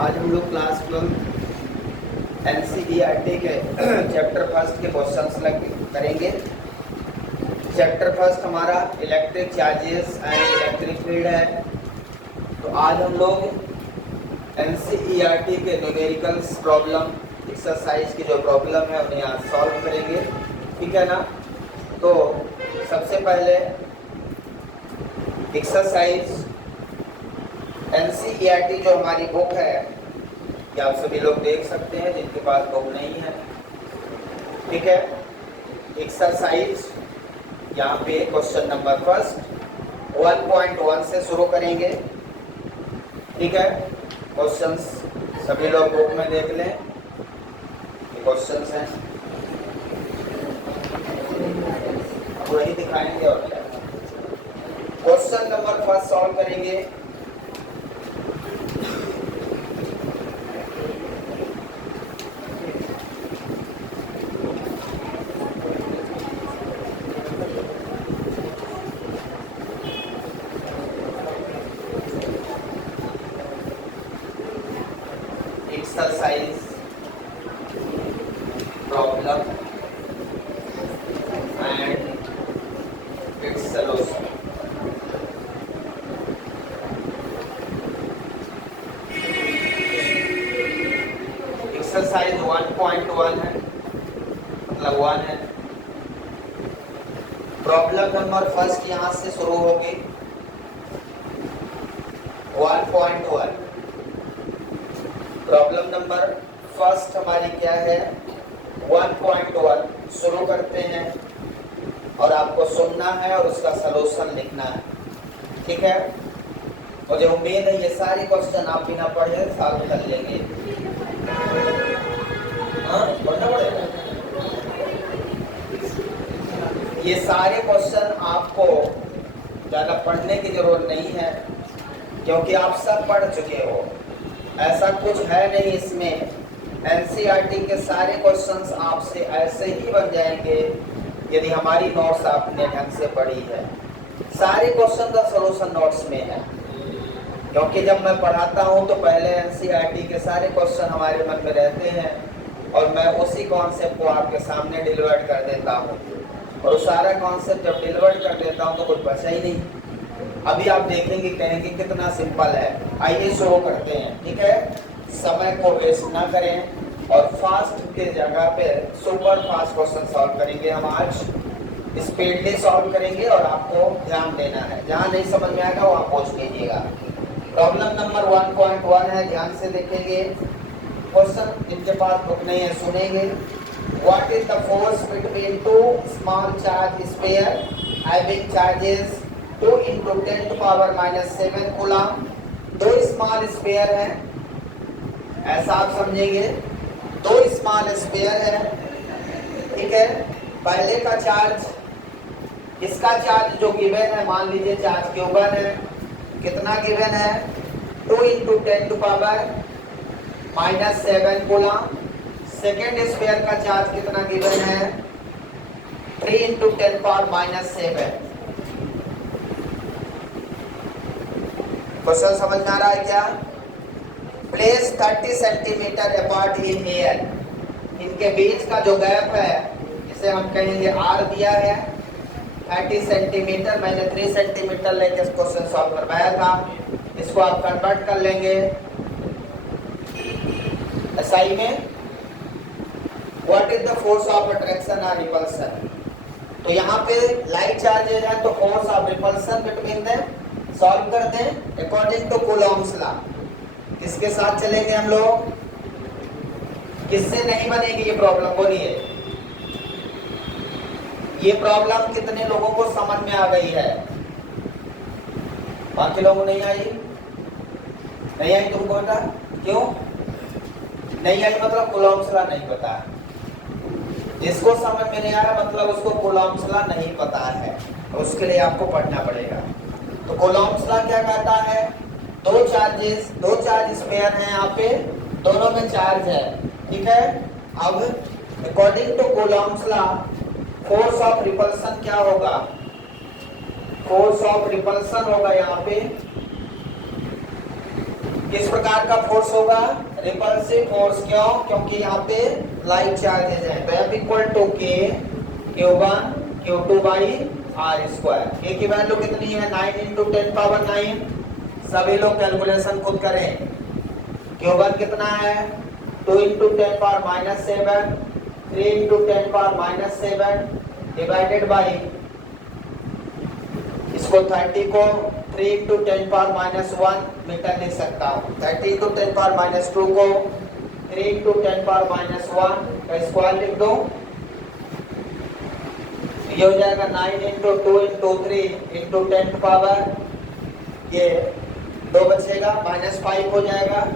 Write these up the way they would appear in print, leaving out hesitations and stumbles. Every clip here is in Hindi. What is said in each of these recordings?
आज हम लोग क्लास 12 एनसीईआरटी के चैप्टर फर्स्ट के क्वेश्चंस करेंगे। चैप्टर फर्स्ट हमारा electric charges and electric field है। तो आज हम लोग एनसीईआरटी के न्यूमेरिकल्स प्रॉब्लम एक्सरसाइज की जो प्रॉब्लम है उन्हें आज सॉल्व करेंगे, ठीक है ना। तो सबसे पहले एक्सरसाइज एनसीईआरटी जो हमारी बुक है, ये आप सभी लोग देख सकते हैं जिनके पास बुक नहीं है, ठीक है। एक्सरसाइज यहाँ पे क्वेश्चन नंबर फर्स्ट 1.1 से शुरू करेंगे, ठीक है। क्वेश्चंस सभी लोग बुक में देख लें, ये क्वेश्चंस हैं, वही दिखाएंगे और क्या। क्वेश्चन नंबर फर्स्ट सॉल्व करेंगे। Exercise problem and it's solution. Exercise 1.1 है, मतलब 1 है। प्रॉब्लम नंबर फर्स्ट यहां से शुरू होगी 1.1। प्रॉब्लम नंबर फर्स्ट हमारी क्या है 1.1। शुरू करते हैं और आपको सुनना है और उसका सलूशन लिखना है, ठीक है। मुझे उम्मीद है ये सारे क्वेश्चन आप बिना पढ़े सॉल्व कर लेंगे। हाँ, पढ़ना पड़ेगा। ये सारे क्वेश्चन आपको ज़्यादा पढ़ने की जरूरत नहीं है, क्योंकि आप सब पढ़ चुके हो। ऐसा कुछ है नहीं इसमें। एनसीईआरटी के सारे क्वेश्चंस आपसे ऐसे ही बन जाएंगे यदि हमारी नोट्स आपने ढंग से पढ़ी है। सारे क्वेश्चन का सलूशन नोट्स में है, क्योंकि जब मैं पढ़ाता हूं तो पहले एनसीईआरटी के सारे क्वेश्चन हमारे मन में रहते हैं और मैं उसी कॉन्सेप्ट को आपके सामने डिलीवर कर देता हूं। और सारा कॉन्सेप्ट जब डिलीवर कर देता हूं तो कुछ बचा ही नहीं। अभी आप देखेंगे, कहेंगे कितना सिंपल है। आइए शुरू करते हैं, ठीक है। समय को वेस्ट ना करें और फास्ट के जगह पे सुपर फास्ट क्वेश्चन सॉल्व करेंगे हम आज। स्पीडली सॉल्व करेंगे और आपको ध्यान देना है, जहां नहीं समझ में आएगा वहां पूछ लीजिएगा। प्रॉब्लम नंबर 1.1 है, ध्यान से देखेंगे। क्वेश्चन जिनके पास बुक नहीं है सुनेंगे। What is the force between two small charge sphere having charges 2 × 10⁻⁷ coulomb. दो स्मॉल स्फीयर है, ऐसा आप समझेंगे। दो स्मॉल स्फीयर है, ठीक है। पहले का चार्ज, इसका चार्ज जो गिवन है, मान लीजिए चार्ज Q1 है, कितना गिवन है 2 × 10⁻⁷ कूलम। सेकेंड स्फीयर का चार्ज कितना गिवन है 3 × 10⁻⁷। क्वेश्चन समझ में आ रहा है क्या? Place 30 centimetre apart in air. इनके बीच का जो गैप है इसे हम कहेंगे R दिया है 30 सेंटीमीटर। मैंने 3 सेंटीमीटर लेके इस क्वेश्चन सॉल्व करवाया था। इसको आप कन्वर्ट कर लेंगे SI में। What is the force of attraction और रिपल्सन। तो यहाँ पे लाइट चार्जेज है तो force of repulsion between them solve कर दें अकॉर्डिंग टू कूलॉम्स लॉ। किसके साथ चलेंगे हम लोग, किससे नहीं बनेगी ये प्रॉब्लम, बोलिए। ये प्रॉब्लम कितने लोगों को समझ में आ गई है? बाकी लोगों को नहीं आई? नहीं आई तुमको बेटा? क्यों नहीं आई? मतलब कूलॉम्स लॉ नहीं पता। जिसको समझ में नहीं आ रहा मतलब उसको कूलॉम्स लॉ नहीं पता है, उसके लिए आपको पढ़ना पड़ेगा। तो कूलॉम्स लॉ क्या कहता है, दो चार्ज स्फीयर हैं यहाँ पे, दोनों में चार्ज है, ठीक है। अब according to Coulomb's law force of repulsion क्या होगा, फोर्स ऑफ रिपल्सन होगा यहाँ पे किस प्रकार का फोर्स होगा? Repulsive force. क्यों? क्योंकि यहाँ पे लाइट चार्जेज है। तो F इक्वल टू के Q1 Q2 by R square. के की वैल्यू कितनी है? 9 इंटू 10 पावर 9। सभी लोग कैलकुलेशन खुद करें। Q1 कितना है? 2 into 10 power minus 7, 3 into 10 power minus 7 divided by, इसको 30 को 3 इंटू 10 पावर माइनस 1 मीटर लिख सकता हूँ। 30 इंटू 10 पावर माइनस 2 को 3 इंटू 10 पावर माइनस 1 का स्क्वायर लिख दो। ये हो जाएगा 9 इंटू 2 इंटू 3 इंटू 10 पावर, ये 2 बचेगा, माइनस 5 हो जाएगा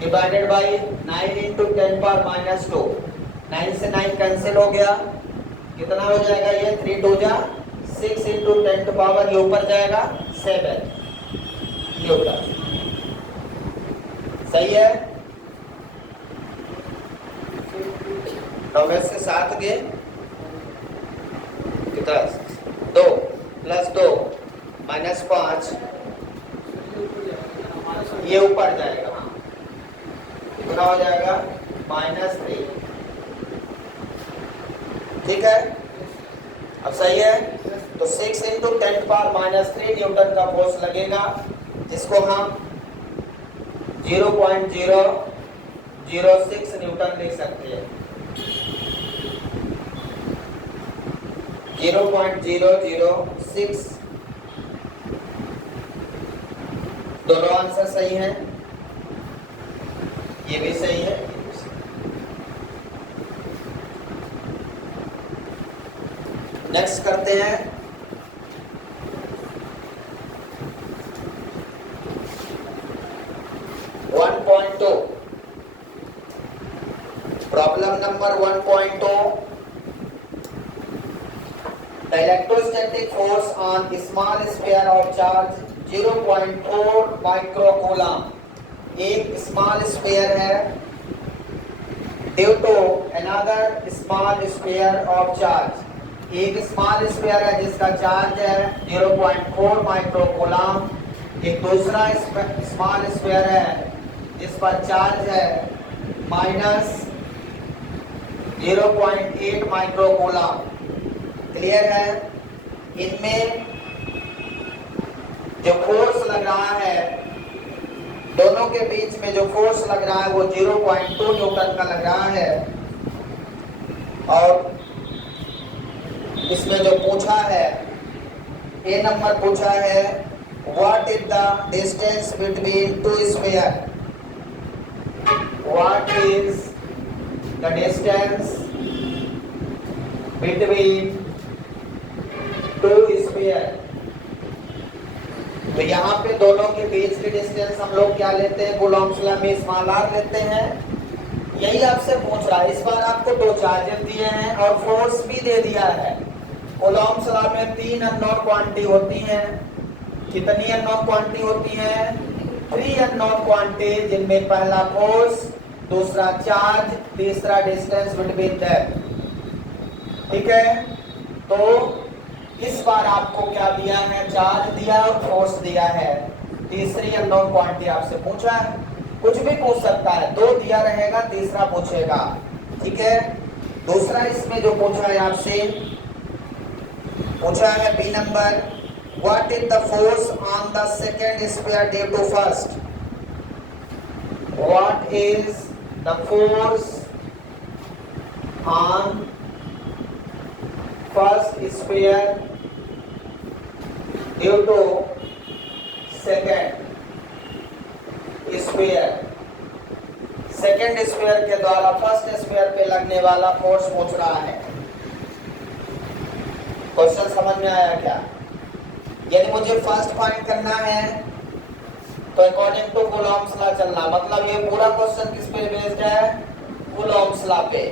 divided by 9 into 10 power minus 2। 9 से 9 कैंसिल हो गया, कितना हो जाएगा ये? 3 2 जा 6 इंटू 10 पावर, ये ऊपर जाएगा 7 न्यूटन। सही है? 9 में से 7 गए, कितना? 2 प्लस 2 माइनस 5, ये ऊपर जाएगा, कितना हो जाएगा? -3। ठीक है, अब सही है? तो 6 इंटू 10 पावर माइनस 3 न्यूटन का फोर्स लगेगा, जिसको हम 0.006 न्यूटन लिख सकते हैं। 0.006। दोनों आंसर सही हैं, ये भी सही है। नेक्स्ट करते हैं problem number 1.2। The electrostatic force on small sphere of charge 0.4 microcoulomb। एक स्मॉल स्फीयर है, due to another small sphere of charge. एक स्मॉल स्फीयर है जिसका चार्ज है 0.4 माइक्रोकूलम्ब। एक दूसरा स्मॉल स्फीयर है जिस पर चार्ज है -0.8 माइक्रोकूलम्ब। क्लियर है? इनमें जो फोर्स लग रहा है, दोनों के बीच में जो फोर्स लग रहा है वो 0.2 न्यूटन का लग रहा है। और इसमें जो पूछा है, ए नंबर पूछा है, what is the distance between two sphere. What is the distance between two sphere. तो यहाँ पे दोनों के बीच की डिस्टेंस हम लोग क्या लेते हैं? कूलॉम्ब्स लॉ में स्मॉल r लेते हैं। यही आपसे पूछ रहा है। इस बार आपको 2 चार्जेस दिए हैं और फोर्स भी दे दिया है। कूलॉम्ब्स लॉ में 3 अननोन क्वांटिटी होती हैं। कितनी अननोन क्वांटिटी होती हैं? 3 अननोन क्वांटिटी, जिनमें पहला फोर्स, दूसरा चार्ज, तीसरा डिस्टेंस बिटवीन देम। ठीक है, तो इस बार आपको क्या दिया है? चार्ज दिया और फोर्स दिया है। तीसरी अननोन क्वांटिटी आपसे पूछा है, कुछ भी पूछ सकता है। 2 दिया रहेगा, तीसरा पूछेगा। ठीक है, दूसरा इसमें जो पूछा है आपसे, पूछा है B number, what is the force on the second sphere due to first. What is the force on first sphere due to second sphere. Second sphere के द्वारा फर्स्ट स्फीयर पे लगने वाला फोर्स पूछ रहा है। क्वेश्चन समझ में आया क्या? यानी मुझे फर्स्ट फाइंड करना है, तो अकॉर्डिंग टू कूलॉम्ब्स लॉ चलना। मतलब ये पूरा क्वेश्चन किस पे बेस्ड है? कूलॉम्ब्स लॉ पे।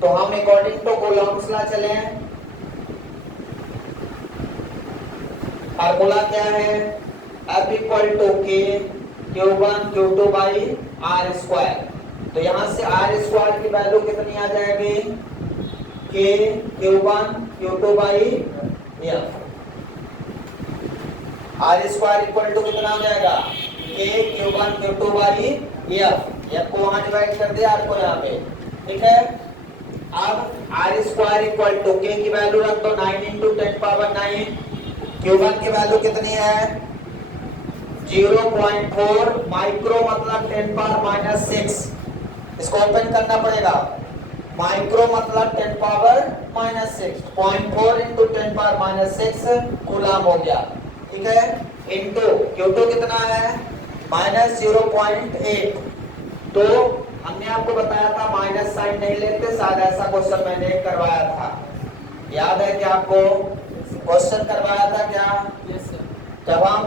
तो हम अकॉर्डिंग टू कूलॉम्ब्स लॉ चले। फार्मूला क्या है? F इक्वल टू के Q1 Q2 by R square. तो यहाँ से आर स्क्वायर की वैल्यू कितनी आ जाएगी? K Q1 Q2 by F. R square equal to कितना हो जाएगा? K Q1 Q2 by F को वहां डिवाइड कर दिया, R को यहाँ पे, ठीक है। अब R square equal to K की वैल्यू रख दो 9 इंटू 10 पावर 9, Q1 की वैल्यू कितनी है 0.4 माइक्रो मतलब 10 पावर माइनस 6, इसको ओपन करना पड़ेगा, माइक्रो मतलब 10 power minus 6, 0.4 into 10 power minus 6 coulomb हो गया, ठीक है। इंटू Q2 कितना है माइनस 0.8, तो हमने आपको बताया था माइनस साइन नहीं लेते, शायद ऐसा क्वेश्चन मैंने करवाया था, याद है क्या आपको क्वेश्चन करवाया था क्या? Yes sir. जब हम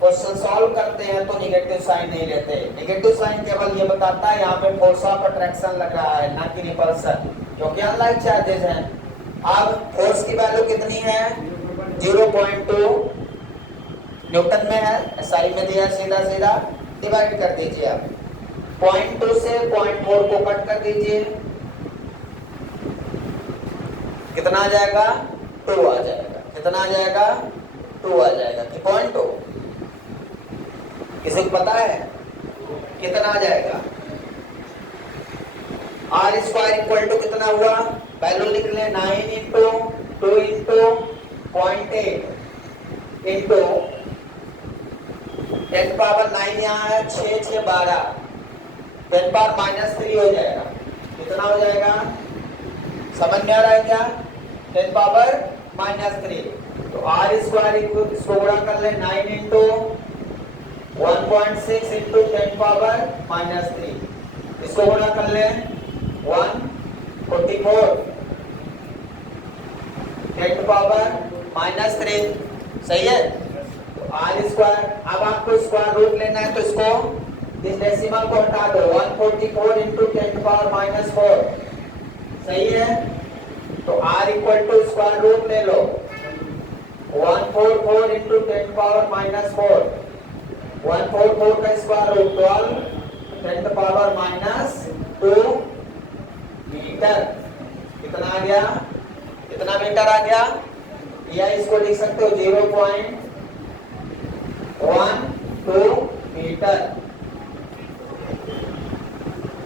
क्वेश्चन सॉल्व करते हैं तो निगेटिव साइन नहीं लेते, निगेटिव साइन केवल ये बताता है यहाँ पे फोर्स ऑफ अट्रैक्शन लग रहा है ना कि रिपल्सन, क्योंकि अनलाइक चार्जेस हैं। अब फोर्स की वैल्यू कितनी है 0.2 न्यूटन में है, एसआई में दिया, सीधा सीधा डिवाइड कर दीजिए। आप 0.2 से 0.4 को कट कर दीजिए, कितना आ जाएगा 2 आ जाएगा, कितना आ जाएगा 2 आ जाएगा कि 0.2, किसी को पता है कितना आ जाएगा? R स्क्वायर इक्वल टू कितना हुआ, वैल्यू लिख ले 9 इंटू 2 इंटू 0.8 इंटू 10 पावर 9 यहाँ है 6 6 12, 10 पावर माइनस 3 हो जाएगा, कितना हो जाएगा समझ में आ रहा है क्या? 10 पावर माइनस 3, तो R स्क्वायर इसको गुणा कर ले 9 इंटू 1.6 इंटू 10 पावर माइनस 3, इसको गुणा कर ले 144 10 पावर माइनस 3, सही है। तो R स्क्वायर, अब आपको स्क्वायर रूट लेना है तो इसको इस डेसिमल को हटा दो, 144 इंटू 10 पावर माइनस 4, सही है। तो R equal to square root ले लो 144 इंटू 10 पावर माइनस 4, 144 का square root 12 10 power minus 2 metre, कितना आ गया, कितना मीटर आ गया, या इसको लिख सकते हो 0.12 मीटर,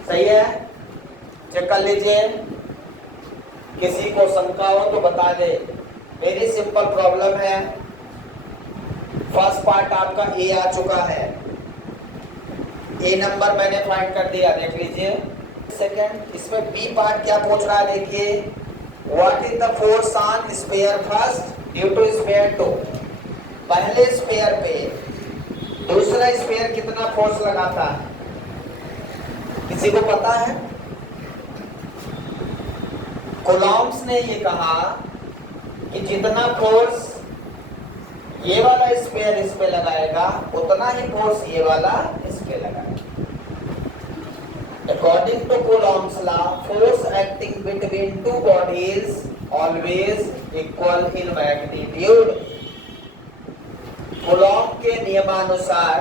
सही है। चेक कर लीजिए, किसी को शंका हो तो बता दे। वेरी सिंपल प्रॉब्लम है, फर्स्ट पार्ट आपका ए आ चुका है, ए नंबर मैंने फाइंड कर दिया, देख लीजिए। सेकंड, इसमें बी पार्ट क्या पूछ रहा है, देखिए, what is the force on sphere first due to sphere 2, पहले स्फीयर पे दूसरा स्फीयर कितना फोर्स लगाता है, किसी को पता है? कूलॉम्स ने ये कहा कि जितना फोर्स ये वाला स्फीयर इस पे लगाएगा उतना ही फोर्स ये वाला इस पे लगाएगा। According to Coulomb's law, force acting between two bodies always equal in magnitude. Coulomb के नियमानुसार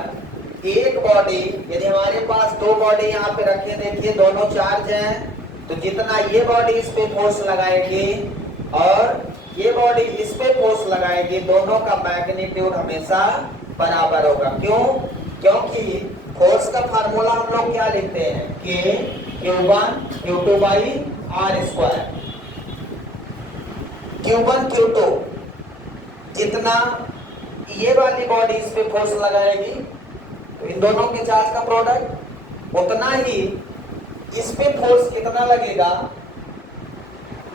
एक बॉडी, यदि हमारे पास दो बॉडी यहाँ पे रखे, देखिए दोनों चार्ज हैं, तो जितना ये बॉडी इस पे फोर्स लगाएगी और ये बॉडी इस पे फोर्स लगाएगी, दोनों का मैग्नीट्यूड हमेशा बराबर होगा। क्यों? क्योंकि फोर्स का फार्मूला हम लोग क्या लिखते हैं, K Q1 Q2 by R square. Q1 Q2 जितना ये वाली बॉडी इस पे फोर्स लगाएगी, तो इन दोनों के चार्ज का प्रोडक्ट, उतना ही इस पे फोर्स कितना लगेगा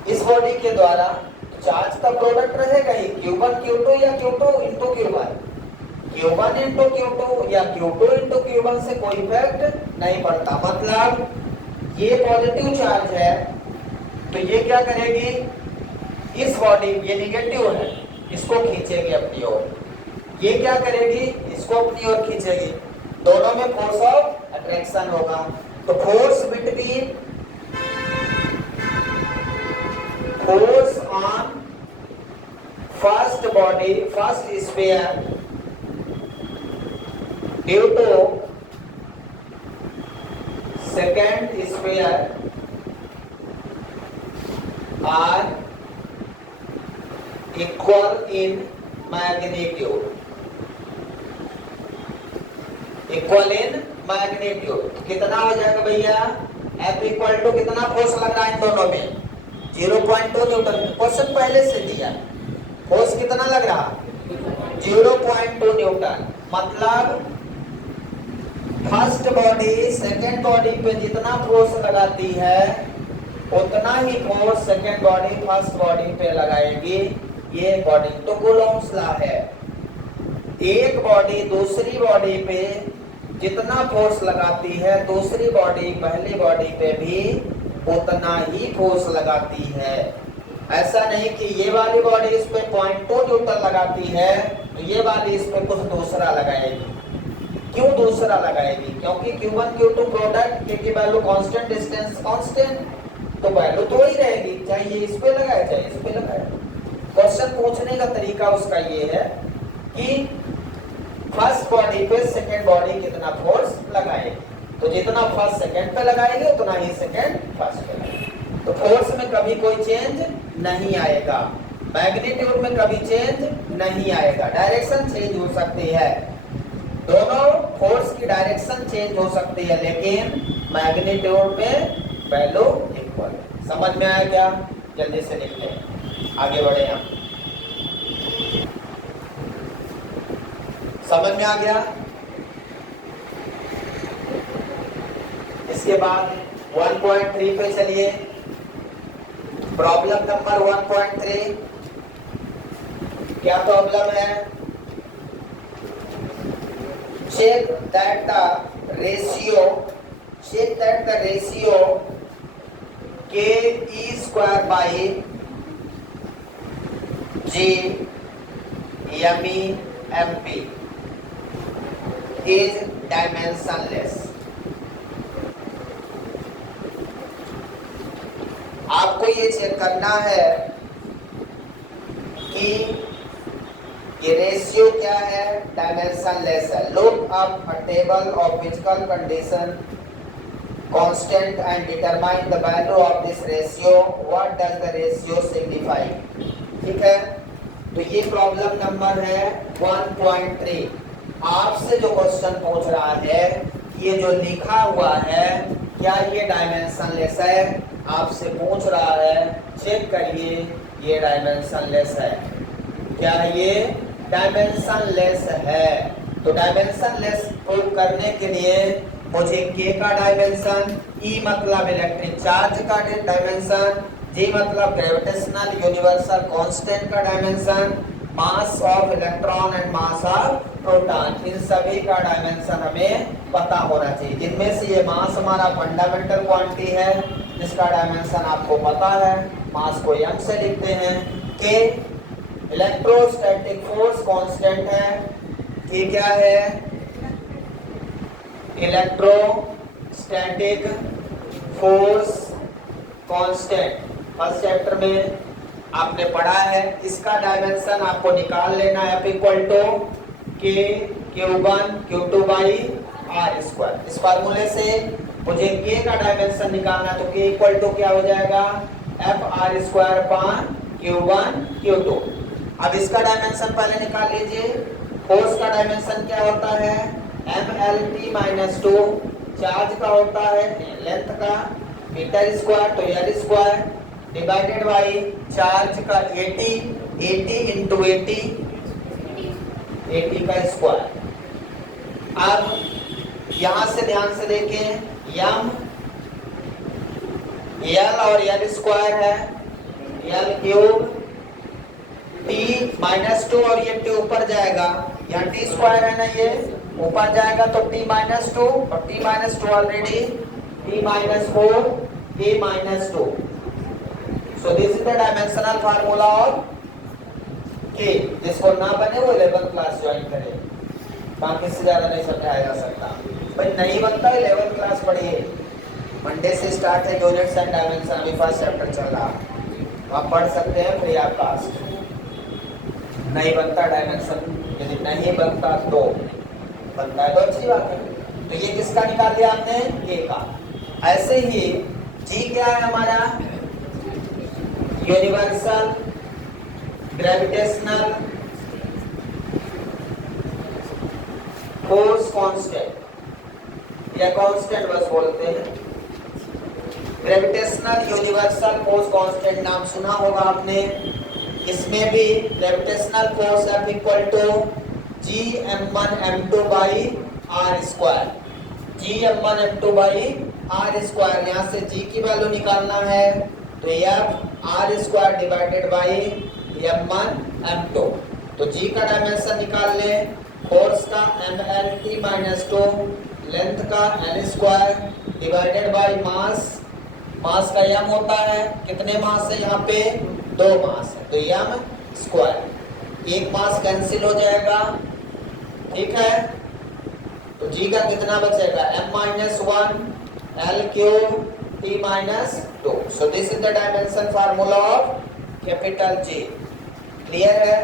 इस बॉडी के द्वारा, तो चार्ज का प्रोडक्ट रहेगा ही Q1 Q2 या Q2 into Q1, Q1 into Q2 या Q2 इंटू Q1 से कोई इफेक्ट नहीं पड़ता। मतलब ये पॉजिटिव चार्ज है तो ये क्या करेगी, इस बॉडी, ये निगेटिव है, इसको खींचेगी अपनी ओर, ये क्या करेगी, इसको अपनी ओर खींचेगी, दोनों में फोर्स ऑफ अट्रैक्शन होगा। तो force between, force on first body, first sphere due to second sphere are equal in magnitude, equal in magnitude. कितना हो जाएगा भैया, F इक्वल टू कितना फोर्स लग रहा है इन दोनों में, 0.2 न्यूटन। क्वेश्चन पहले से दिया, फोर्स कितना लग रहा, 0.2 न्यूटन। मतलब फर्स्ट बॉडी सेकेंड बॉडी पे जितना फोर्स लगाती है उतना ही force second body first body पे लगाएगी। ये अकॉर्डिंग टू कूलॉम्स लॉ है। एक बॉडी दूसरी बॉडी पे जितना फोर्स लगाती है दूसरी बॉडी पहली बॉडी पे भी उतना ही फोर्स लगाती है। ऐसा नहीं कि ये वाली बॉडी इस पे 0.2 न्यूटन लगाती है तो ये वाली इस पे कुछ दूसरा लगाएगी। क्यों दूसरा लगाएगी, क्योंकि Q1 Q2 प्रोडक्ट के की वैल्यू कांस्टेंट, डिस्टेंस कांस्टेंट, तो वैल्यू तो वही रहेगी, चाहे ये इस पे लगाए चाहे इस पे लगाए। क्वेश्चन पूछने का तरीका उसका ये है कि फर्स्ट बॉडी पे सेकेंड बॉडी कितना फोर्स लगाएगी, तो जितना फर्स्ट सेकेंड पे लगाएगी उतना ही सेकेंड फर्स्ट पे लगाएगी। तो फोर्स में कभी कोई चेंज नहीं आएगा, मैग्नीट्यूड में कभी चेंज नहीं आएगा। डायरेक्शन चेंज हो सकती है, दोनों फोर्स की डायरेक्शन चेंज हो सकती है, लेकिन मैग्नीट्यूड में वैल्यू इक्वल। समझ में आया क्या, जल्दी से लिख लें, आगे बढ़े हम। समझ में आ गया। इसके बाद 1.3 पे चलिए। प्रॉब्लम नंबर 1.3 क्या प्रॉब्लम है, check that the ratio k e square by g me mp is dimensionless। आपको ये चेक करना है कि ये रेशियो क्या है, डायमेंशनलेस है। Look up a table of physical condition constant and determine the value of this ratio, what does the ratio signify. ठीक है, तो ये प्रॉब्लम नंबर है 1.3। आपसे जो क्वेश्चन पूछ रहा है, ये जो लिखा हुआ है क्या ये डायमेंशनलेस है, आपसे पूछ रहा है, चेक करिए ये डायमेंशनलेस है। क्या ये डायमेंशनलेस है? तो डायमेंशनलेस प्रूव करने के लिए मुझे k का डायमेंशन, E मतलब इलेक्ट्रिक चार्ज का डायमेंशन, G मतलब ग्रेविटेशनल यूनिवर्सल कांस्टेंट का dimension, mass of electron and mass of proton, इन सभी का डायमेंशन हमें पता होना चाहिए। जिनमें से ये मास हमारा फंडामेंटल क्वांटिटी है जिसका डायमेंशन आपको पता है, मास को m से लिखते हैं। k इलेक्ट्रोस्टैटिक फोर्स कांस्टेंट है, कि क्या है, electrostatic force constant. First chapter में आपने पढ़ा है, इसका डायमेंशन आपको निकाल लेना है, F equal to k Q1 Q2 by R square. इस फार्मूले से मुझे k का डायमेंशन निकालना है, तो k इक्वल टू क्या हो जाएगा, F R square upon Q1 Q2। अब इसका डायमेंशन पहले निकाल लीजिए। फोर्स का डायमेंशन क्या होता है, mLT माइनस 2, चार्ज का होता है लेंथ का मीटर स्क्वायर, तो L square divided by charge का 80 इंटू 80 का स्क्वायर। अब यहां से ध्यान से देखें, m एल और एल स्क्वायर है, एल क्यूब, t माइनस 2 और ये t ऊपर जाएगा, यहाँ t स्क्वायर है ना, ये ऊपर जाएगा तो t माइनस 2 और t minus 2 already, t minus 4 a minus 2। So this is the dimensional formula of k। जिसको ना बने वो 11th क्लास ज्वाइन करे, बाकी से ज्यादा नहीं समझाया जा सकता। भाई नहीं बनता 11th क्लास पढ़िए, मंडे से स्टार्ट है यूनिट्स एंड डायमेंशन, अभी फर्स्ट चैप्टर चल रहा, आप पढ़ सकते हैं फ्री ऑफ कॉस्ट। नहीं बनता डायमेंशन, यदि नहीं बनता तो बनता है तो अच्छी बात है। तो ये किसका निकाल दिया आपने, k का। ऐसे ही g क्या है हमारा, यूनिवर्सल ग्रेविटेशनल फोर्स कांस्टेंट। या कांस्टेंट बस बोलते हैं। ग्रेविटेशनल यूनिवर्सल फोर्स कांस्टेंट नाम सुना होगा आपने। इसमें भी gravitational force F equal to G m1 m2 by R square, G m1 m2 by R square. यहाँ से जी की वैल्यू निकालना है तो F R square divided by m1 m2। तो जी का डायमेंशन निकाल लें, फोर्स का mlt माइनस 2, लेंथ का l square divided by mass, mass का m होता है, कितने मास है यहाँ पे 2 मास है तो m स्क्वायर, एक मास कैंसिल हो जाएगा, ठीक है। तो g का कितना बचेगा m minus 1 l cube t minus 2। So this is the dimension formula of capital G। Clear है?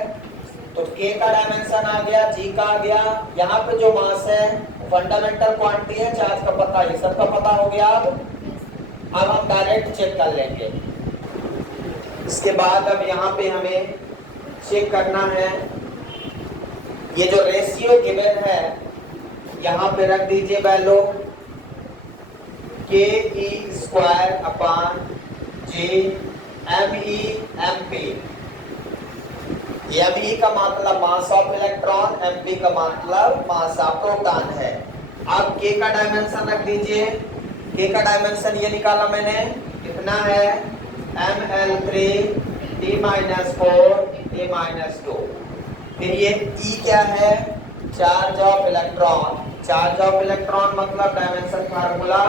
तो k का डायमेंशन आ गया, g का आ गया। यहाँ पे जो मास है फंडामेंटल क्वांटिटी है, चार्ज का पता है, सबका पता हो गया। अब हम डायरेक्ट चेक कर लेंगे। इसके बाद अब यहाँ पे हमें चेक करना है, ये जो रेशियो गिवन है यहाँ पे रख दीजिए value K E square upon G M E M P. M E का मतलब mass of electron, M P का मतलब मास ऑफ प्रोटॉन है। अब के का डायमेंशन रख दीजिए, के का डायमेंशन ये निकाला मैंने, कितना है ml3 t minus 4 t minus 2। फिर ये E क्या है, charge of electron, charge of electron मतलब डायमेंशन फार्मूला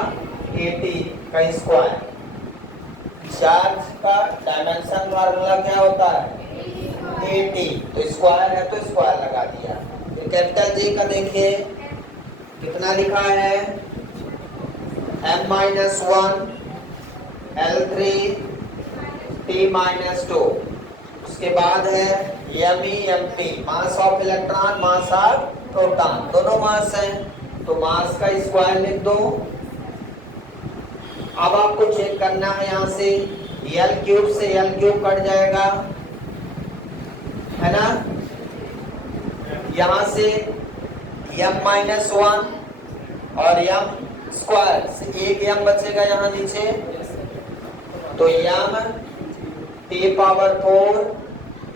AT का स्क्वायर, चार्ज का डायमेंशन फार्मूला क्या होता है AT, तो स्क्वायर है तो स्क्वायर लगा दिया। फिर कैपिटल J का देखिए कितना लिखा है m minus 1 L3 t minus 2। उसके बाद है me mt, mass of electron mass of proton, दोनों मास हैं तो मास का स्क्वायर लिख दो। अब आपको चेक करना है, यहाँ से L क्यूब से L क्यूब कट जाएगा, है ना। यहाँ से m माइनस 1 और m स्क्वायर से एक m बचेगा यहाँ नीचे, तो m t power 4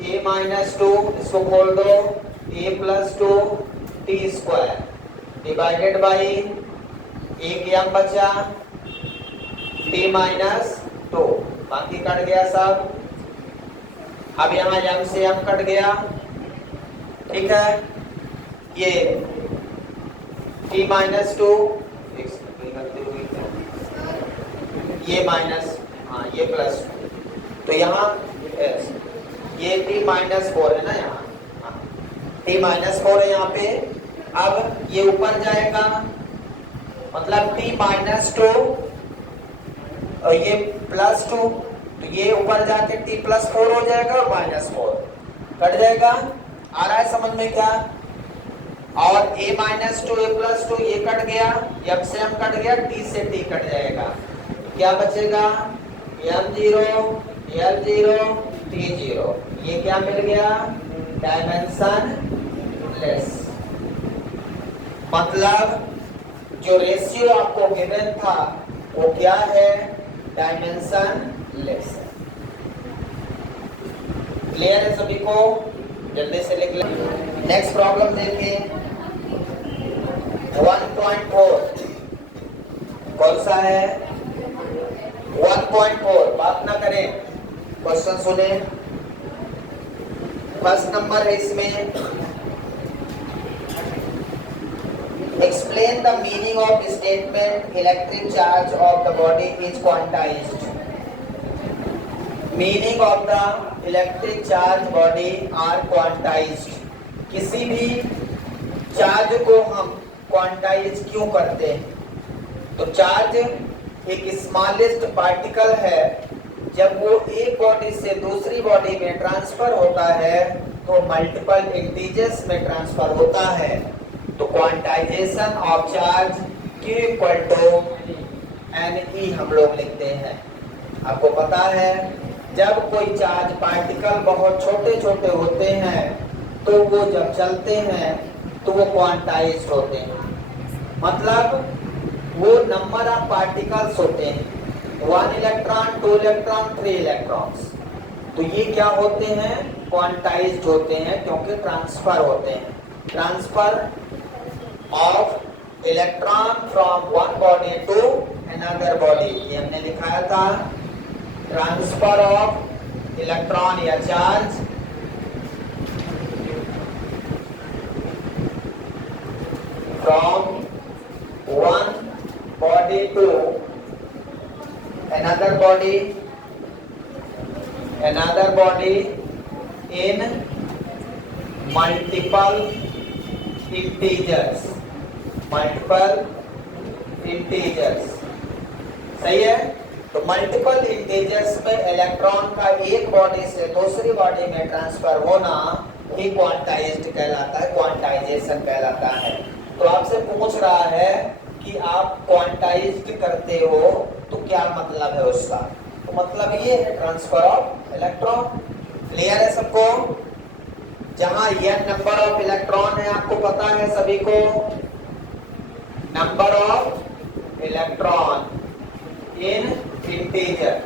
a minus 2, इसको खोल दो, a plus 2 t square divided by एक m बचा t माइनस 2, बाकी कट गया सब। अब यहाँ m से m कट गया, ठीक है। ये t माइनस 2, ये माइनस, हाँ ये प्लस, तो यहाँ ये t माइनस 4 है ना, यहाँ t माइनस 4 है यहाँ पे। अब ये ऊपर जाएगा मतलब t माइनस 2 और ये प्लस 2, तो ये ऊपर जाके t प्लस 4 हो जाएगा और माइनस 4 कट जाएगा। आ रहा है समझ में क्या? और a माइनस 2 a प्लस 2 ये कट गया, m से m कट गया, t से t कट जाएगा, क्या बचेगा m0 l0 t0। ये क्या मिल गया डायमेंशन लेस, मतलब जो रेशियो आपको गिवन था वो क्या है डायमेंशन लेस। क्लियर है सभी को? जल्दी से लिख लें। नेक्स्ट प्रॉब्लम देखें 1.4, कौन सा है 1.4, बात ना करें, क्वेश्चन सुने। फर्स्ट नंबर है इसमें, explain the meaning of statement electric charge of the body is quantized. Meaning of the electric charge body are quantized. किसी भी चार्ज को हम क्वांटाइज क्यों करते हैं? तो चार्ज एक स्मॉलेस्ट पार्टिकल है, जब वो एक बॉडी से दूसरी बॉडी में ट्रांसफर होता है तो मल्टीपल इंटीजर्स में ट्रांसफर होता है। तो quantization of charge Q equal to NE हम लोग लिखते हैं। आपको पता है जब कोई चार्ज पार्टिकल बहुत छोटे छोटे होते हैं तो वो जब चलते हैं तो वो क्वांटाइज्ड होते हैं। मतलब वो नंबर ऑफ पार्टिकल्स होते हैं, 1 इलेक्ट्रॉन, 2 इलेक्ट्रॉन, 3 इलेक्ट्रॉन्स। तो ये क्या होते हैं, क्वांटाइज्ड होते हैं, क्योंकि ट्रांसफर होते हैं। Transfer of electron from one body to another body, ये हमने लिखाया था। ट्रांसफर ऑफ इलेक्ट्रॉन या charge from one body to another body in multiple integers, सही है। तो मल्टीपल इंटीजर्स में इलेक्ट्रॉन का एक बॉडी से दूसरी बॉडी में ट्रांसफर होना ही क्वांटाइज्ड कहलाता है, क्वांटाइजेशन कहलाता है। तो आपसे पूछ रहा है कि आप क्वांटाइज्ड करते हो तो क्या मतलब है उसका, तो मतलब ये है ट्रांसफर ऑफ इलेक्ट्रॉन। क्लियर है सबको? जहां n नंबर ऑफ इलेक्ट्रॉन है, आपको पता है सभी को, number of electron in integer,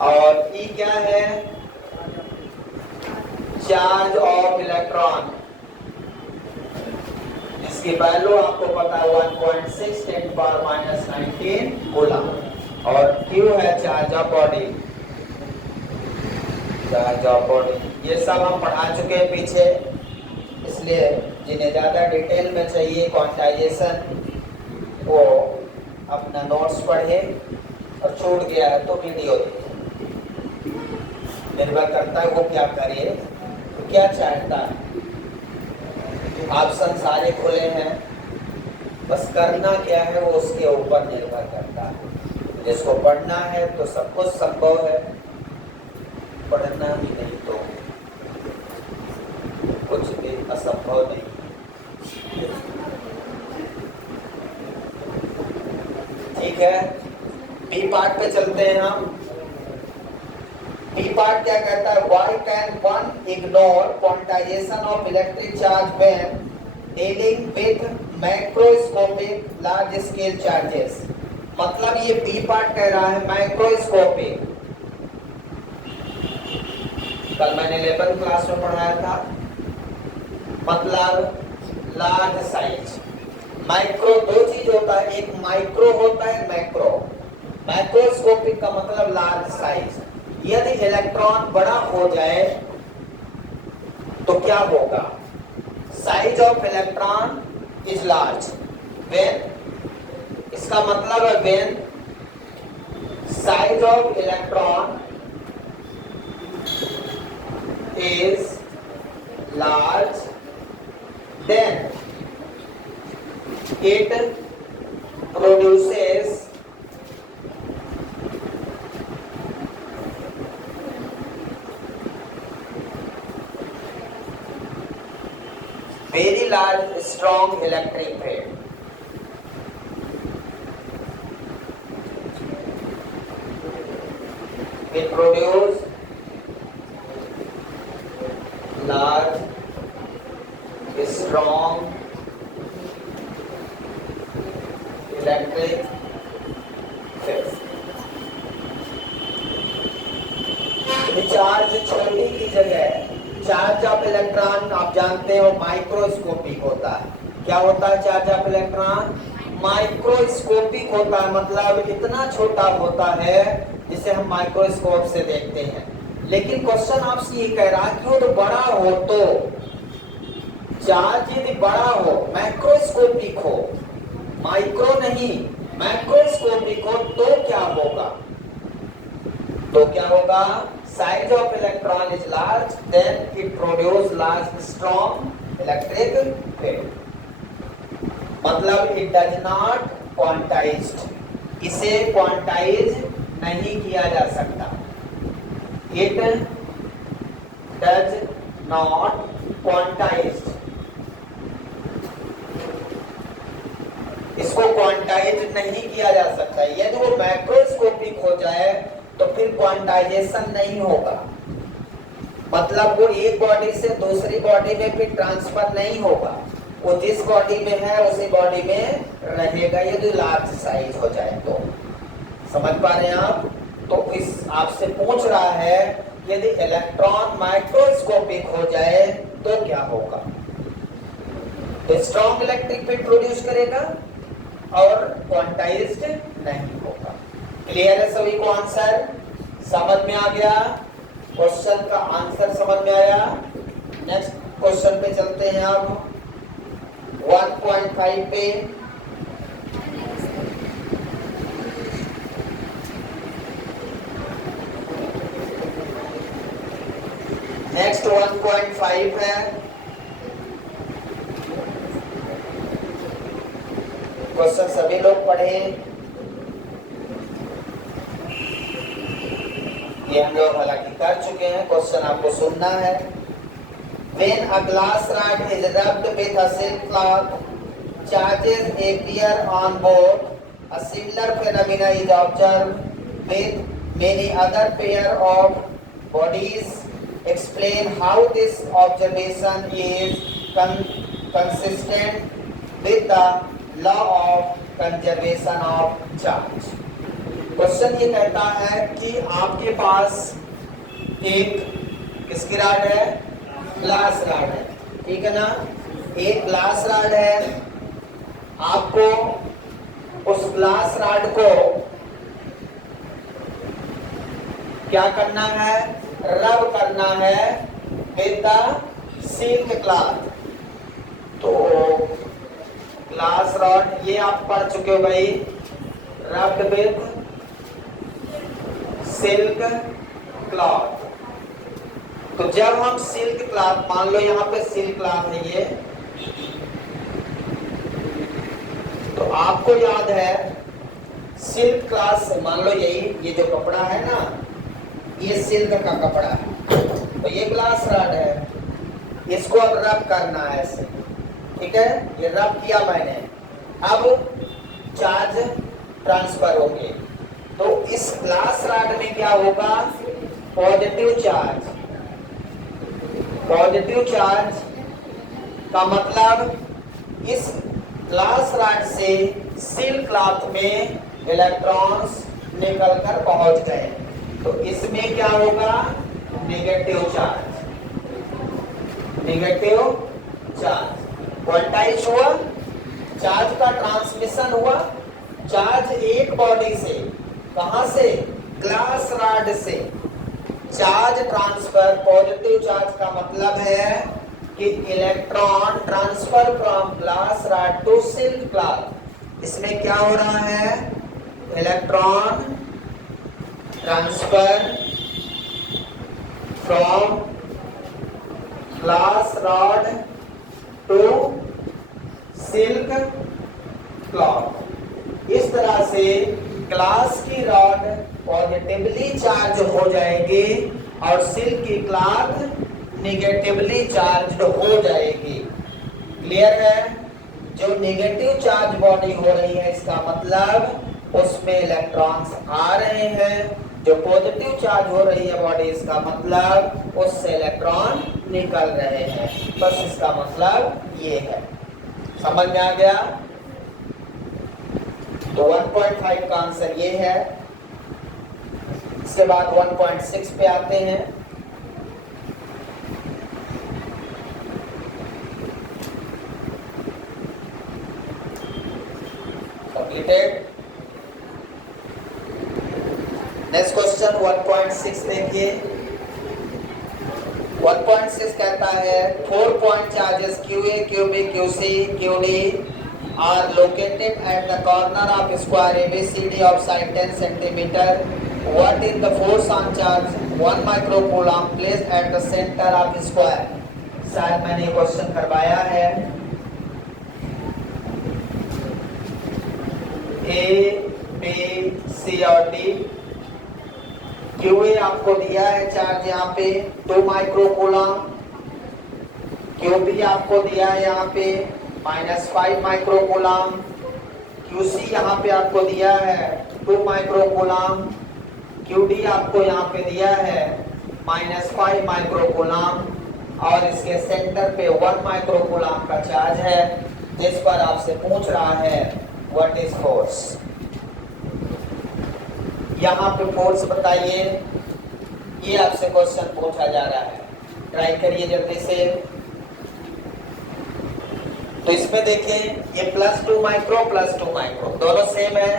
और E क्या है, चार्ज ऑफ इलेक्ट्रॉन, इसकी वैल्यू आपको पता है 1.6 × 10⁻⁹ कूलम, और Q है चार्ज ऑफ बॉडी, ये सब हम पढ़ा चुके हैं पीछे, इसलिए जिन्हें ज्यादा डिटेल में चाहिए क्वांटाइजेशन वो अपना नोट्स पढ़े, और छूट गया है तो वीडियो देखिए। निर्भर करता है वो क्या करे, तो क्या चाहता है। ऑप्शन सारे खुले हैं, बस करना क्या है वो उसके ऊपर निर्भर करता है। जिसको पढ़ना है तो सब कुछ संभव है, पढ़ना ही नहीं तो कुछ भी असंभव नहीं। ठीक है, बी पार्ट पे चलते हैं हम। बी पार्ट क्या कहता है, why can one ignore quantization of electric charge when dealing with macroscopic large scale charges. मतलब ये बी पार्ट कह रहा है माइक्रोस्कोपिक, कल मैंने 11th क्लास में पढ़ाया था, मतलब लार्ज साइज। माइक्रो दो चीज होता है, एक माइक्रो होता है, मैक्रो। माइक्रोस्कोपिक का मतलब लार्ज साइज। यदि इलेक्ट्रॉन बड़ा हो जाए तो क्या होगा, size of electron is large when, इसका मतलब है when size of electron is large, then it produces very large strong electric field. It produces large strong electric field. Charge छोटी की जगह चार्ज ऑफ इलेक्ट्रॉन आप जानते हो माइक्रोस्कोपिक होता है। क्या होता है चार्ज ऑफ इलेक्ट्रॉन? माइक्रोस्कोपिक होता है, मतलब इतना छोटा होता है जिसे हम माइक्रोस्कोप से देखते हैं। लेकिन क्वेश्चन आपसे ये कह रहा है कि वो तो बड़ा हो, तो चार्ज यदि बड़ा हो, मैक्रोस्कोपिक हो, माइक्रो नहीं मैक्रोस्कोपिक हो, तो क्या होगा? तो क्या होगा? Size of electron is large, then it produce large strong electric field. मतलब इट डज नॉट क्वांटाइज्ड, इसे क्वांटाइज नहीं किया जा सकता। It does not quantized, इसको क्वांटाइज नहीं किया जा सकता। यदि वो मैक्रोस्कोपिक हो जाए तो फिर क्वांटाइजेशन नहीं होगा, मतलब वो एक बॉडी से दूसरी बॉडी में फिर ट्रांसफर नहीं होगा, वो जिस बॉडी में है उसी बॉडी में रहेगा, यदि लार्ज साइज हो जाए तो। समझ पा रहे हैं आप? तो इस आपसे पूछ रहा है यदि इलेक्ट्रॉन माइक्रोस्कोपिक हो जाए तो क्या होगा। तो स्ट्रॉन्ग इलेक्ट्रिक फील्ड प्रोड्यूस करेगा और क्वांटाइज्ड नहीं होगा। क्लियर है सभी को? आंसर समझ में आ गया? क्वेश्चन का आंसर समझ में आया? नेक्स्ट क्वेश्चन पे चलते हैं अब 1.5 पे। नेक्स्ट 1.5 है। क्वेश्चन सभी लोग पढ़े, ये हम लोग हालांकि कर चुके हैं, क्वेश्चन आपको सुनना है। When a glass rod is rubbed with a silk cloth, charges appear on board. A similar phenomena is observed with many other pair of bodies. Explain how this observation is consistent with the law of conservation of charge. Question ये कहता है कि आपके पास एक किसकी रॉड है? ग्लास रॉड है, ठीक है ना? एक ग्लास रॉड है, आपको उस ग्लास रॉड को क्या करना है? रब करना है विद द सिल्क क्लॉथ। तो ग्लास रॉड ये आप पढ़ चुके हो भाई, रब्ड विद सिल्क क्लॉथ। तो जब हम सिल्क क्लॉथ, मान लो यहाँ पे सिल्क क्लॉथ है ये, तो आपको याद है सिल्क क्लॉथ से, मान लो यही ये जो कपड़ा है ना, ये सिल्क का कपड़ा है, तो ये ग्लास रॉड है, इसको अब रब करना है ऐसे, ठीक है? ये रब किया मैंने, अब चार्ज ट्रांसफर होंगे। तो इस ग्लास रॉड में क्या होगा? Positive charge. पॉजिटिव चार्ज का मतलब इस ग्लास रॉड से सिल्क क्लॉथ में इलेक्ट्रॉन्स निकलकर पहुंच गए, तो इसमें क्या होगा? Negative charge. Negative charge quantize हुआ, चार्ज का ट्रांसमिशन हुआ। चार्ज एक बॉडी से, कहां से? ग्लास रॉड से। चार्ज ट्रांसफर, पॉजिटिव चार्ज का मतलब है कि electron transfer from glass rod to silk cloth. इसमें क्या हो रहा है? Electron transfer from glass rod to silk cloth. इस तरह से ग्लास की रॉड पॉजिटिवली चार्ज हो जाएगी और सिल्क की क्लॉथ निगेटिवली चार्ज हो जाएगी। क्लियर है? जो नेगेटिव चार्ज बॉडी हो रही है, इसका मतलब उसमें इलेक्ट्रॉन्स आ रहे हैं। जो पॉजिटिव चार्ज हो रही है बॉडी, इसका मतलब उससे इलेक्ट्रॉन निकल रहे हैं। बस इसका मतलब ये है। समझ में आ गया? तो 1.5 का आंसर ये है। इसके बाद 1.6 पे आते हैं। कंप्लीटेड। नेक्स्ट क्वेश्चन 1.6 देखिए। 1.6 कहता है 4 point charges QA, QB, QC, QD are located at the corner of square ABCD of side 10 centimeter. What is the force on charge 1 microcoulomb placed at the center of square? शायद मैंने क्वेश्चन करवाया है। A, B, C और D। QA आपको दिया है चार्ज यहाँ पे 2 माइक्रोकूलम। QB आपको दिया है यहाँ पे -5 माइक्रोकूलम। QC यहाँ पे आपको दिया है 2 माइक्रोकूलम। QD आपको यहाँ पे दिया है -5 माइक्रोकूलम। और इसके सेंटर पे 1 माइक्रो कूलम का चार्ज है, जिस पर आपसे पूछ रहा है व्हाट इज फोर्स। यहाँ पे फोर्स बताइए, ये आपसे क्वेश्चन पूछा जा रहा है। ट्राई करिए जल्दी से। तो इसमें देखें, ये +2 माइक्रो +2 माइक्रो दोनों सेम है।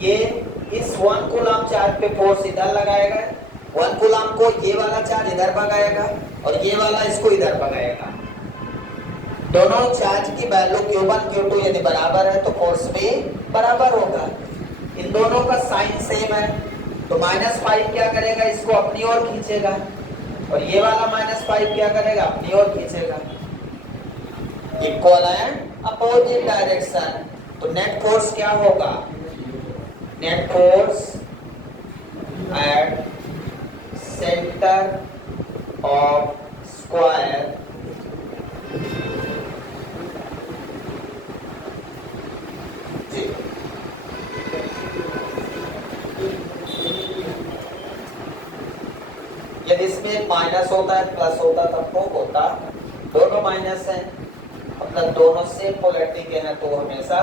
ये इस 1 कूलम चार्ज पे फोर्स इधर लगाएगा, 1 कूलम को ये वाला चार्ज इधर भगाएगा और ये वाला इसको इधर भगाएगा। दोनों चार्ज की वैल्यू Q1 Q2 यदि बराबर है तो फोर्स भी बराबर होगा। इन दोनों का साइन सेम है, तो -5 क्या करेगा, इसको अपनी ओर खींचेगा, और ये वाला -5 क्या करेगा, अपनी ओर खींचेगा। Equal and opposite direction. तो नेट फोर्स क्या होगा, net force at centre of square यदि इसमें माइनस होता है प्लस होता तब तो होता, दोनों माइनस है मतलब दोनों से पोलैरिटी के हैं तो हमेशा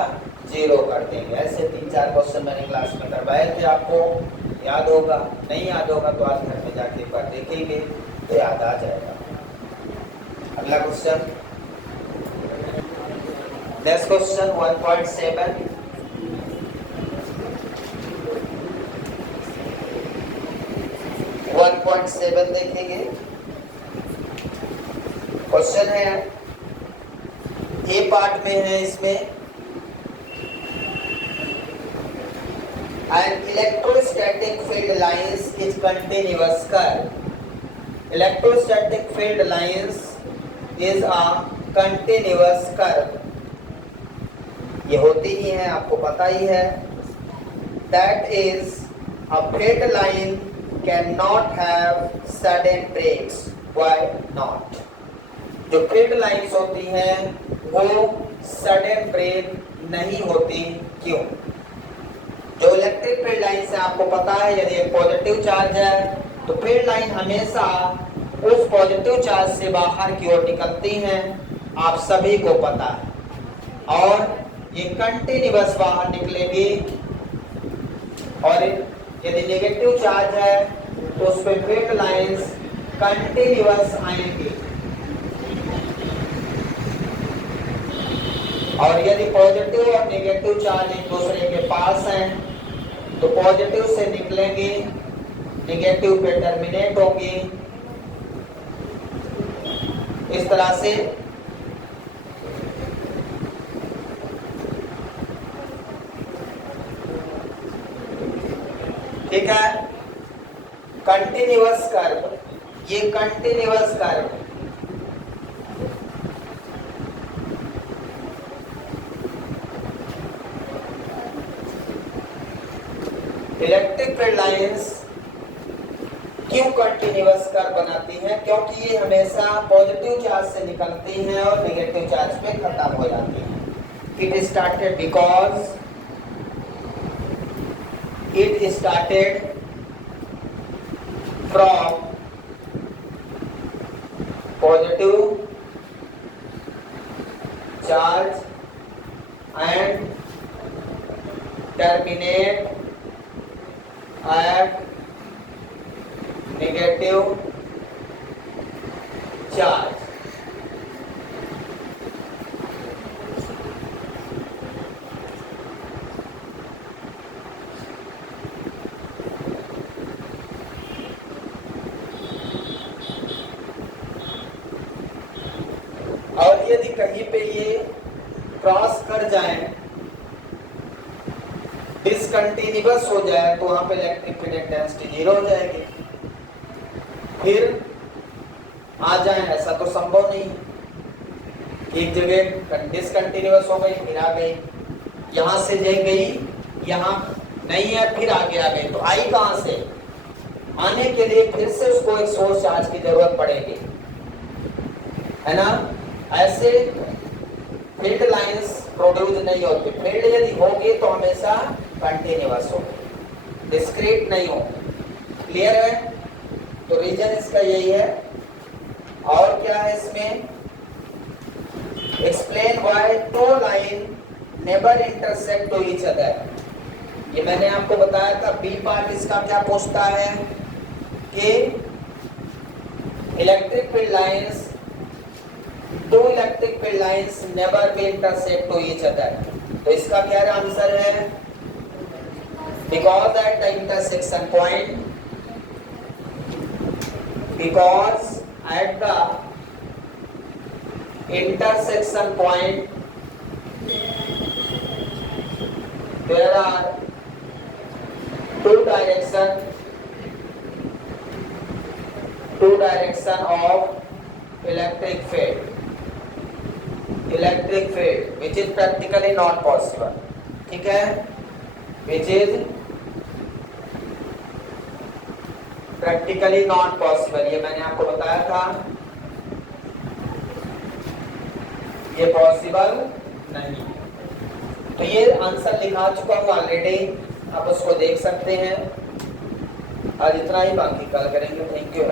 0 कर देंगे। ऐसे 3-4 क्वेश्चन मैंने क्लास में करवाए थे, आपको याद होगा। नहीं याद होगा तो आज घर में जाके एक बार देखेंगे तो याद आ जाएगा। अगला क्वेश्चन, नेक्स्ट क्वेश्चन 1.7। देखेंगे। क्वेश्चन है, ए पार्ट में है, इसमें an electrostatic field lines is continuous curve. Electrostatic field lines is a continuous curve. ये होती ही है, आपको पता ही है। That is a filled line cannot have sudden breaks. Why not? जो फील्ड लाइंस होती हैं वो सडन ब्रेक नहीं होती, क्यों? जो इलेक्ट्रिक फील्ड लाइंस है आपको पता है, यदि एक पॉजिटिव चार्ज है तो फील्ड लाइन हमेशा उस पॉजिटिव चार्ज से बाहर की ओर निकलती हैं, आप सभी को पता है। और ये कंटिन्यूअस बाहर निकलेगी, और यदि नेगेटिव चार्ज है तो उस पे फील्ड लाइंस कंटिन्यूअस आएंगी। और यदि पॉजिटिव और नेगेटिव चार्ज एक दूसरे के पास हैं तो पॉजिटिव से निकलेंगी, नेगेटिव पे टर्मिनेट होंगी। इस तरह से ठीक है। कंटिन्यूअस कर्व, ये continuous curve electric field lines क्यों कंटिन्यूअस कर्व बनाती हैं? क्योंकि ये हमेशा पॉजिटिव चार्ज से निकलती हैं और नेगेटिव चार्ज पे खत्म हो जाती हैं। It started because it started from positive charge and terminate at negative charge। और यदि कहीं पे ये क्रॉस कर जाए, डिसकंटिन्यूअस हो जाए, तो वहां पे इलेक्ट्रिक फील्ड इंटेंसिटी 0 हो जाएगी। फिर आ जाए, ऐसा तो संभव नहीं। एक जगह डिसकंटिन्यूअस हो गई, फिर आ गई, यहां से गई, यहां नहीं है, फिर आगे आ गई, तो आई कहां से? आने के लिए फिर से उसको एक सोर्स चार्ज की जरूरत पड़ेगी, है ना? ऐसे फील्ड लाइंस प्रोड्यूस नहीं होती। फील्ड यदि होगी तो हमेशा कंटिन्यूअस होगी, डिस्क्रीट नहीं होगी। क्लियर है? तो रीजन इसका यही है और क्या है इसमें, explain why two line never intersect to each other. ये मैंने आपको बताया था। बी पार्ट इसका क्या पूछता है कि electric field lines, two electric field lines never be intersect to each other. तो इसका क्या आंसर है, because at the intersection point, because at the intersection point there are two direction of electric field which is practically not possible, ठीक है, which is practically not possible। ये मैंने आपको बताया था, ये पॉसिबल नहीं। तो ये आंसर लिखा चुका हूँ ऑलरेडी, आप उसको देख सकते हैं। आज इतना ही, बाकी कल करेंगे। Thank you.